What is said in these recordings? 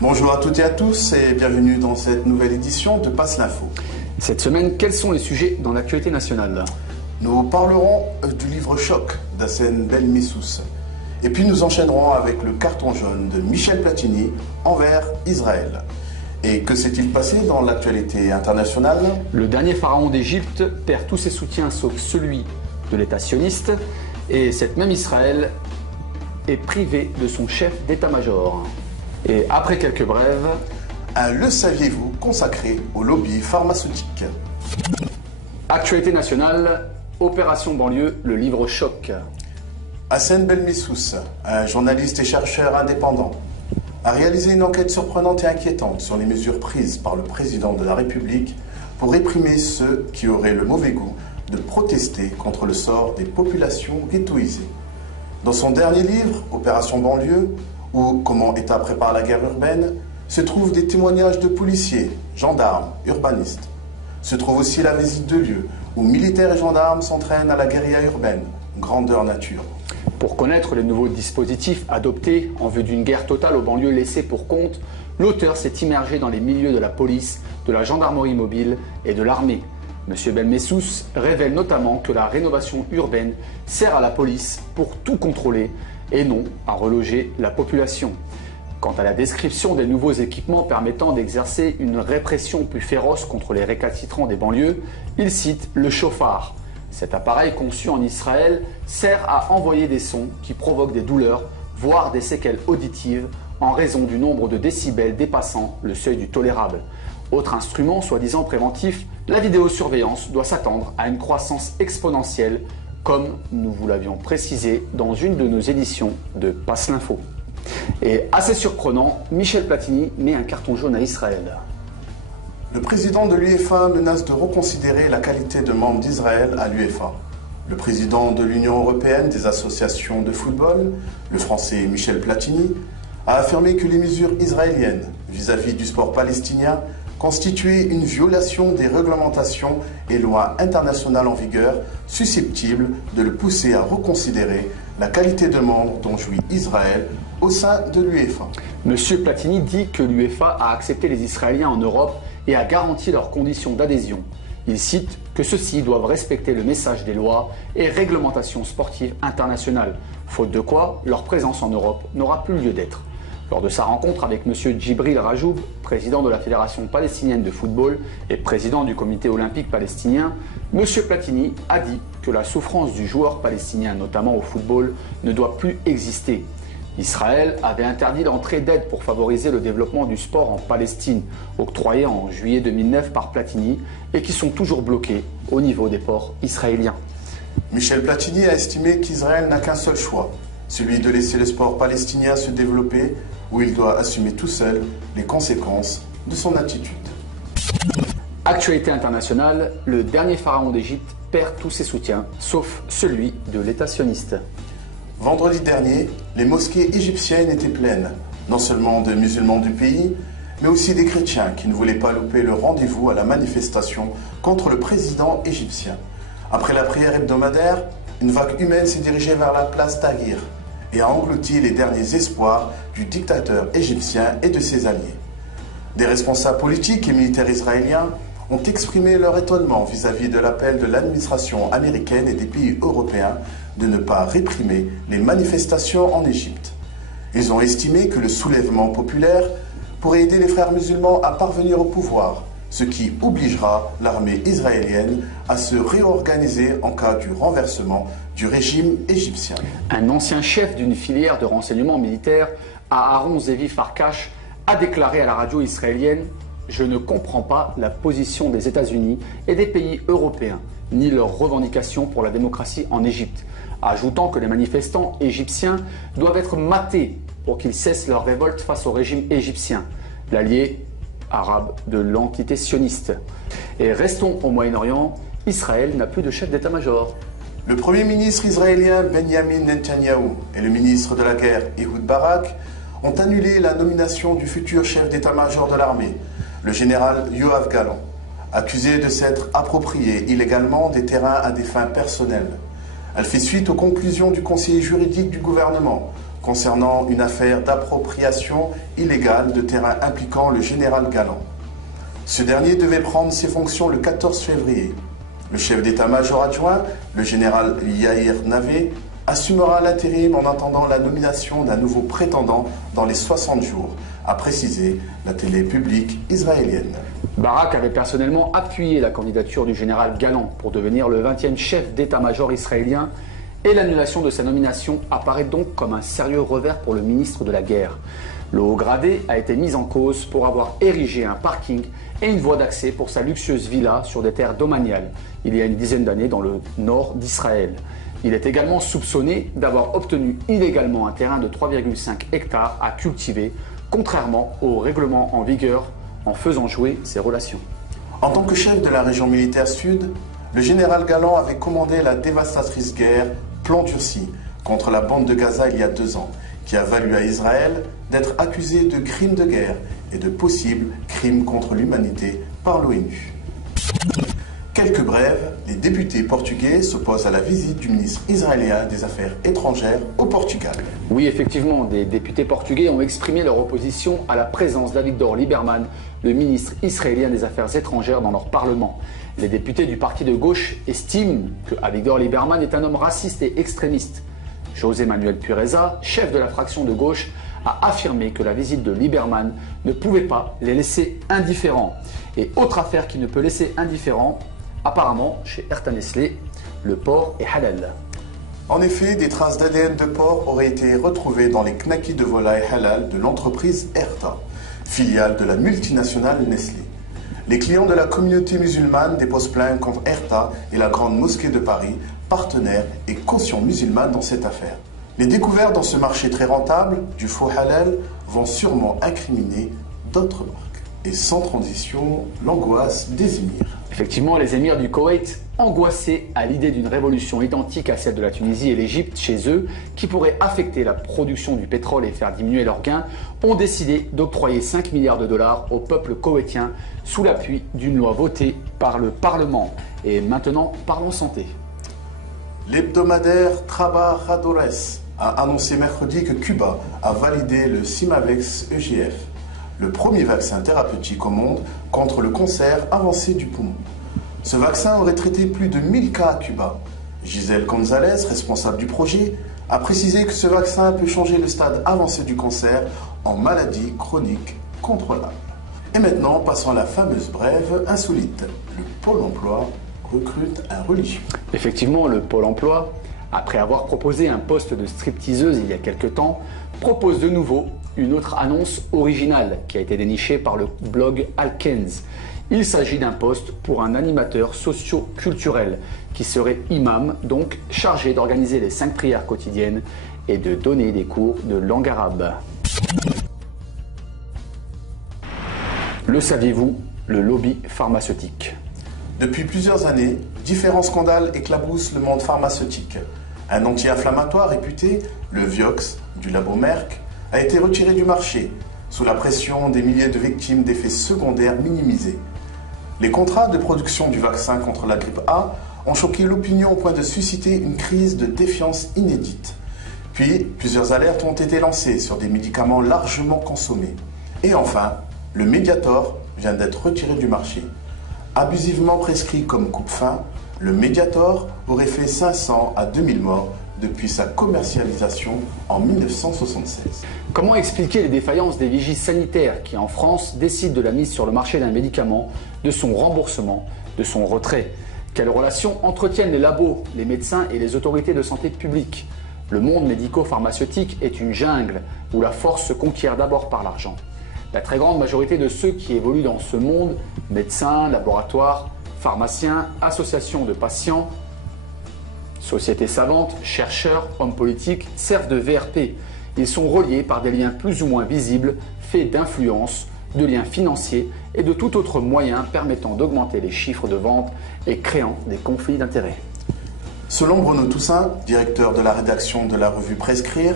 Bonjour à toutes et à tous et bienvenue dans cette nouvelle édition de Passe l'Info. Cette semaine, quels sont les sujets dans l'actualité nationale? Nous parlerons du livre Choc d'Hassan Ben-Messous. Et puis nous enchaînerons avec le carton jaune de Michel Platini envers Israël. Et que s'est-il passé dans l'actualité internationale? Le dernier pharaon d'Égypte perd tous ses soutiens sauf celui de l'État sioniste. Et cette même Israël est privée de son chef d'état-major. Et après quelques brèves, un Le saviez-vous consacré au lobby pharmaceutique. Actualité nationale, Opération banlieue, le livre Choc. Hassan Ben-Messous, un journaliste et chercheur indépendant, a réalisé une enquête surprenante et inquiétante sur les mesures prises par le président de la République pour réprimer ceux qui auraient le mauvais goût de protester contre le sort des populations ghettoisées. Dans son dernier livre, Opération banlieue, ou Comment État prépare la guerre urbaine, se trouvent des témoignages de policiers, gendarmes, urbanistes. Se trouve aussi la visite de lieux où militaires et gendarmes s'entraînent à la guérilla urbaine, grandeur nature. Pour connaître les nouveaux dispositifs adoptés en vue d'une guerre totale aux banlieues laissées pour compte, l'auteur s'est immergé dans les milieux de la police, de la gendarmerie mobile et de l'armée. M. Ben-Messous révèle notamment que la rénovation urbaine sert à la police pour tout contrôler et non à reloger la population. Quant à la description des nouveaux équipements permettant d'exercer une répression plus féroce contre les récalcitrants des banlieues, il cite le chauffard. Cet appareil conçu en Israël sert à envoyer des sons qui provoquent des douleurs, voire des séquelles auditives en raison du nombre de décibels dépassant le seuil du tolérable. Autre instrument soi-disant préventif, la vidéosurveillance doit s'attendre à une croissance exponentielle, comme nous vous l'avions précisé dans une de nos éditions de Passe l'Info. Et assez surprenant, Michel Platini met un carton jaune à Israël. Le président de l'UEFA menace de reconsidérer la qualité de membre d'Israël à l'UEFA. Le président de l'Union européenne des associations de football, le français Michel Platini, a affirmé que les mesures israéliennes vis-à-vis du sport palestinien constituaient une violation des réglementations et lois internationales en vigueur, susceptibles de le pousser à reconsidérer la qualité de membre dont jouit Israël au sein de l'UEFA. Monsieur Platini dit que l'UEFA a accepté les Israéliens en Europe et a garanti leurs conditions d'adhésion. Il cite que ceux-ci doivent respecter le message des lois et réglementations sportives internationales, faute de quoi leur présence en Europe n'aura plus lieu d'être. Lors de sa rencontre avec M. Djibril Rajoub, président de la Fédération palestinienne de football et président du comité olympique palestinien, M. Platini a dit que la souffrance du joueur palestinien, notamment au football, ne doit plus exister. Israël avait interdit l'entrée d'aide pour favoriser le développement du sport en Palestine, octroyés en juillet 2009 par Platini et qui sont toujours bloqués au niveau des ports israéliens. Michel Platini a estimé qu'Israël n'a qu'un seul choix, celui de laisser le sport palestinien se développer, où il doit assumer tout seul les conséquences de son attitude. Actualité internationale, le dernier pharaon d'Égypte perd tous ses soutiens, sauf celui de l'État sioniste. Vendredi dernier, les mosquées égyptiennes étaient pleines, non seulement de musulmans du pays, mais aussi des chrétiens qui ne voulaient pas louper le rendez-vous à la manifestation contre le président égyptien. Après la prière hebdomadaire, une vague humaine s'est dirigée vers la place Tahrir et a englouti les derniers espoirs du dictateur égyptien et de ses alliés. Des responsables politiques et militaires israéliens ont exprimé leur étonnement vis-à-vis de l'appel de l'administration américaine et des pays européens de ne pas réprimer les manifestations en Égypte. Ils ont estimé que le soulèvement populaire pourrait aider les frères musulmans à parvenir au pouvoir, ce qui obligera l'armée israélienne à se réorganiser en cas du renversement du régime égyptien. Un ancien chef d'une filière de renseignement militaire, Aharon Zevi Farkash, a déclaré à la radio israélienne « Je ne comprends pas la position des États-Unis et des pays européens, ni leurs revendications pour la démocratie en Égypte », ajoutant que les manifestants égyptiens doivent être matés pour qu'ils cessent leur révolte face au régime égyptien, l'allié arabe de l'entité sioniste. Et restons au Moyen-Orient, Israël n'a plus de chef d'état-major. Le Premier ministre israélien Benjamin Netanyahou et le ministre de la Guerre Ehud Barak ont annulé la nomination du futur chef d'état-major de l'armée, le général Yoav Gallant, accusé de s'être approprié illégalement des terrains à des fins personnelles. Elle fait suite aux conclusions du conseiller juridique du gouvernement, concernant une affaire d'appropriation illégale de terrain impliquant le général Galland. Ce dernier devait prendre ses fonctions le 14 février. Le chef d'état-major adjoint, le général Yair Navé, assumera l'intérim en attendant la nomination d'un nouveau prétendant dans les 60 jours, a précisé la télé publique israélienne. Barak avait personnellement appuyé la candidature du général Galland pour devenir le 20e chef d'état-major israélien et l'annulation de sa nomination apparaît donc comme un sérieux revers pour le ministre de la Guerre. Le haut gradé a été mis en cause pour avoir érigé un parking et une voie d'accès pour sa luxueuse villa sur des terres domaniales il y a une dizaine d'années dans le nord d'Israël. Il est également soupçonné d'avoir obtenu illégalement un terrain de 3,5 hectares à cultiver, contrairement au règlement en vigueur, en faisant jouer ses relations. En tant que chef de la région militaire sud, le général Galland avait commandé la dévastatrice guerre Plan Durci contre la bande de Gaza il y a 2 ans, qui a valu à Israël d'être accusé de crimes de guerre et de possibles crimes contre l'humanité par l'ONU. Quelques brèves, les députés portugais s'opposent à la visite du ministre israélien des Affaires étrangères au Portugal. Oui, effectivement, des députés portugais ont exprimé leur opposition à la présence d'Avigdor Lieberman, le ministre israélien des Affaires étrangères, dans leur parlement. Les députés du parti de gauche estiment que Avigdor Lieberman est un homme raciste et extrémiste. José Manuel Pureza, chef de la fraction de gauche, a affirmé que la visite de Lieberman ne pouvait pas les laisser indifférents. Et autre affaire qui ne peut laisser indifférents, apparemment, chez Herta Nestlé, le porc est halal. En effet, des traces d'ADN de porc auraient été retrouvées dans les knackis de volaille halal de l'entreprise Herta, filiale de la multinationale Nestlé. Les clients de la communauté musulmane déposent plainte contre Herta et la Grande Mosquée de Paris, partenaires et caution musulmane dans cette affaire. Les découvertes dans ce marché très rentable du faux halal vont sûrement incriminer d'autres marques. Et sans transition, l'angoisse des émirs. Effectivement, les émirs du Koweït, angoissés à l'idée d'une révolution identique à celle de la Tunisie et l'Égypte chez eux, qui pourrait affecter la production du pétrole et faire diminuer leurs gains, ont décidé d'octroyer 5 milliards de dollars au peuple koweïtien sous l'appui d'une loi votée par le Parlement. Et maintenant, parlons santé. L'hebdomadaire Trabajadores a annoncé mercredi que Cuba a validé le Symavex EGF, le premier vaccin thérapeutique au monde contre le cancer avancé du poumon. Ce vaccin aurait traité plus de 1000 cas à Cuba. Gisèle González, responsable du projet, a précisé que ce vaccin peut changer le stade avancé du cancer en maladie chronique contrôlable. Et maintenant, passons à la fameuse brève insolite. Le Pôle emploi recrute un religieux. Effectivement, le Pôle emploi, après avoir proposé un poste de stripteaseuse il y a quelque temps, propose de nouveau une autre annonce originale qui a été dénichée par le blog Alkens. Il s'agit d'un poste pour un animateur socio-culturel qui serait imam, donc chargé d'organiser les 5 prières quotidiennes et de donner des cours de langue arabe. Le saviez-vous, le lobby pharmaceutique? Depuis plusieurs années, différents scandales éclaboussent le monde pharmaceutique. Un anti-inflammatoire réputé, le Vioxx, du labo Merck, a été retiré du marché, sous la pression des milliers de victimes d'effets secondaires minimisés. Les contrats de production du vaccin contre la grippe A ont choqué l'opinion au point de susciter une crise de défiance inédite. Puis, plusieurs alertes ont été lancées sur des médicaments largement consommés. Et enfin, le Mediator vient d'être retiré du marché. Abusivement prescrit comme coupe-faim, le Mediator aurait fait 500 à 2000 morts depuis sa commercialisation en 1976. Comment expliquer les défaillances des vigies sanitaires qui, en France, décident de la mise sur le marché d'un médicament, de son remboursement, de son retrait? Quelles relations entretiennent les labos, les médecins et les autorités de santé publique? Le monde médico-pharmaceutique est une jungle où la force se conquiert d'abord par l'argent. La très grande majorité de ceux qui évoluent dans ce monde, médecins, laboratoires, pharmaciens, associations de patients, sociétés savantes, chercheurs, hommes politiques, servent de VRP. Ils sont reliés par des liens plus ou moins visibles, faits d'influence, de liens financiers et de tout autre moyen permettant d'augmenter les chiffres de vente et créant des conflits d'intérêts. Selon Bruno Toussaint, directeur de la rédaction de la revue Prescrire,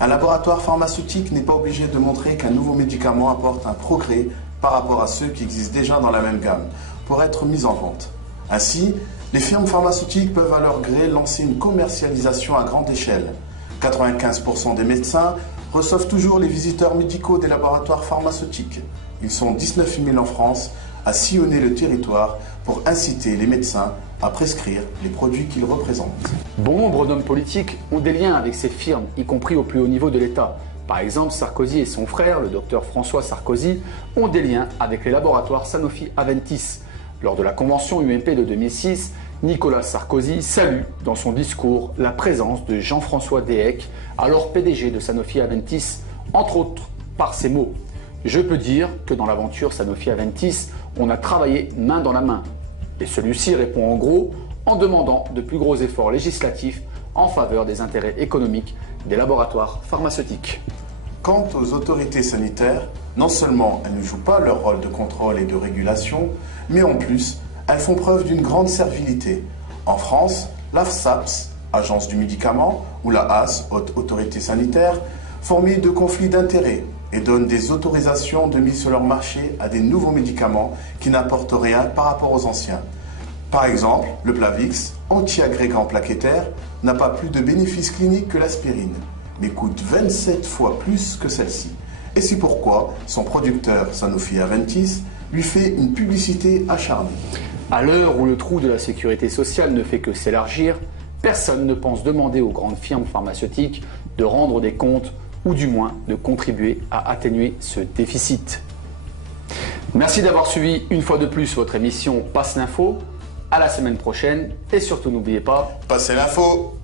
un laboratoire pharmaceutique n'est pas obligé de montrer qu'un nouveau médicament apporte un progrès par rapport à ceux qui existent déjà dans la même gamme pour être mis en vente. Ainsi, les firmes pharmaceutiques peuvent à leur gré lancer une commercialisation à grande échelle, 95% des médecins reçoivent toujours les visiteurs médicaux des laboratoires pharmaceutiques. Ils sont 19 000 en France à sillonner le territoire pour inciter les médecins à prescrire les produits qu'ils représentent. Bon nombre d'hommes politiques ont des liens avec ces firmes, y compris au plus haut niveau de l'État. Par exemple, Sarkozy et son frère, le docteur François Sarkozy, ont des liens avec les laboratoires Sanofi-Aventis. Lors de la convention UMP de 2006, Nicolas Sarkozy salue dans son discours la présence de Jean-François Dehecke, alors PDG de Sanofi-Aventis, entre autres par ces mots. Je peux dire que dans l'aventure Sanofi-Aventis, on a travaillé main dans la main. Et celui-ci répond en gros en demandant de plus gros efforts législatifs en faveur des intérêts économiques des laboratoires pharmaceutiques. Quant aux autorités sanitaires, non seulement elles ne jouent pas leur rôle de contrôle et de régulation, mais en plus, elles font preuve d'une grande servilité. En France, l'AFSAPS, Agence du médicament, ou la HAS, Haute Autorité Sanitaire, fourmillent de conflits d'intérêts et donnent des autorisations de mise sur leur marché à des nouveaux médicaments qui n'apportent rien par rapport aux anciens. Par exemple, le Plavix, anti-agrégant plaquettaire, n'a pas plus de bénéfices cliniques que l'aspirine, mais coûte 27 fois plus que celle-ci. Et c'est pourquoi son producteur Sanofi-Aventis lui fait une publicité acharnée. À l'heure où le trou de la sécurité sociale ne fait que s'élargir, personne ne pense demander aux grandes firmes pharmaceutiques de rendre des comptes ou du moins de contribuer à atténuer ce déficit. Merci d'avoir suivi une fois de plus votre émission Passe l'info. À la semaine prochaine et surtout n'oubliez pas, passez l'info!